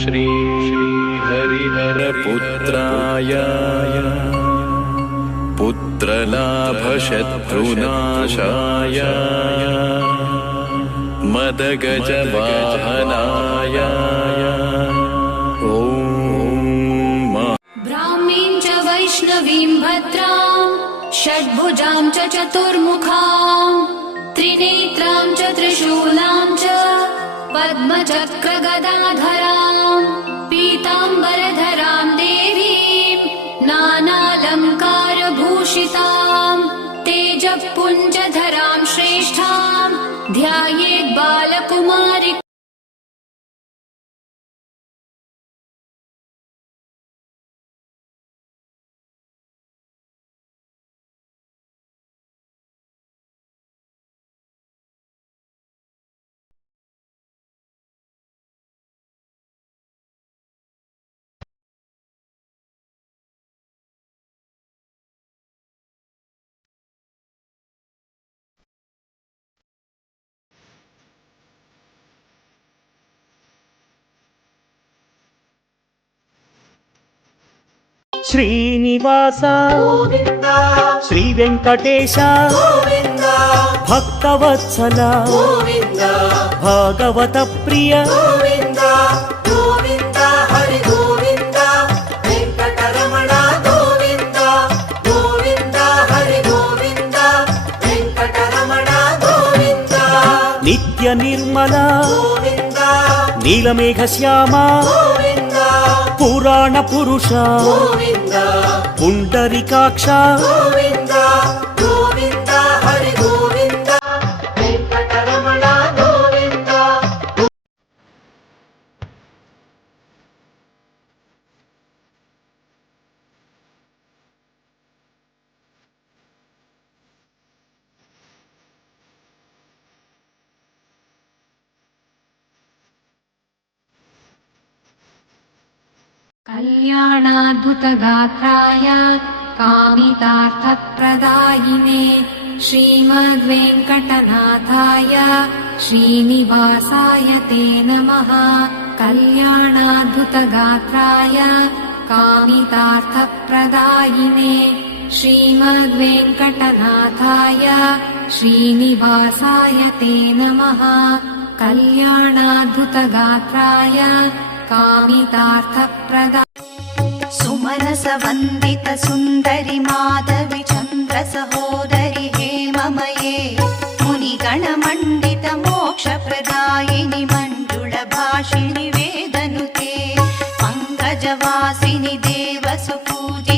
श्री हरिहरपुत्राय पुत्रलाभशत्रुनाशाय मदगजवाहनाय ब्राह्मीं च वैष्णवीं भद्रां षड्भुजां च चतुर्मुखां त्रिनेत्रां च त्रिशूलां च पद्मचक्रगदाधरां पीताम्बरधरां देवीं नानालङ्कारभूषितां तेजःपुञ्जधरां श्रेष्ठां ध्यायेत् बालकुमारी। శ్రీనివాస గోవింద, శ్రీ వెంకటేశ గోవింద, భక్తవత్సల గోవింద, భాగవత ప్రియ గోవింద గోవింద, హరి గోవింద, వెంకటరమణ గోవింద గోవింద, హరి గోవింద, వెంకటరమణ గోవింద, నిత్య నిర్మల గోవింద, నీలమేఘ శ్యామ గోవింద, పురాణ పురుష గోవింద, పుండరీకాక్ష గోవింద గోవింద, హరి గోవింద, వెంకటరమణ గోవింద. कल्याणाद्भुतगात्राय कामितार्थप्रदायिने श्रीमद्वेङ्कटनाथाय श्रीनिवासाय ते नमः। कल्याणाद्भुतगात्राय कामितार्थप्रदायिने श्रीमद्वेङ्कटनाथाय श्रीनिवासाय ते नमः। कल्याणाद्भुतगात्राय कामितार्थप्रदा सुमनस वन्दित सुन्दरि माधवि चन्द्र सहोदरि हेममये मुनिगणमण्डित मोक्षप्रदायिनि मण्डुळ भाषिणि वेदनुते पङ्कजवासिनि देवसुपूज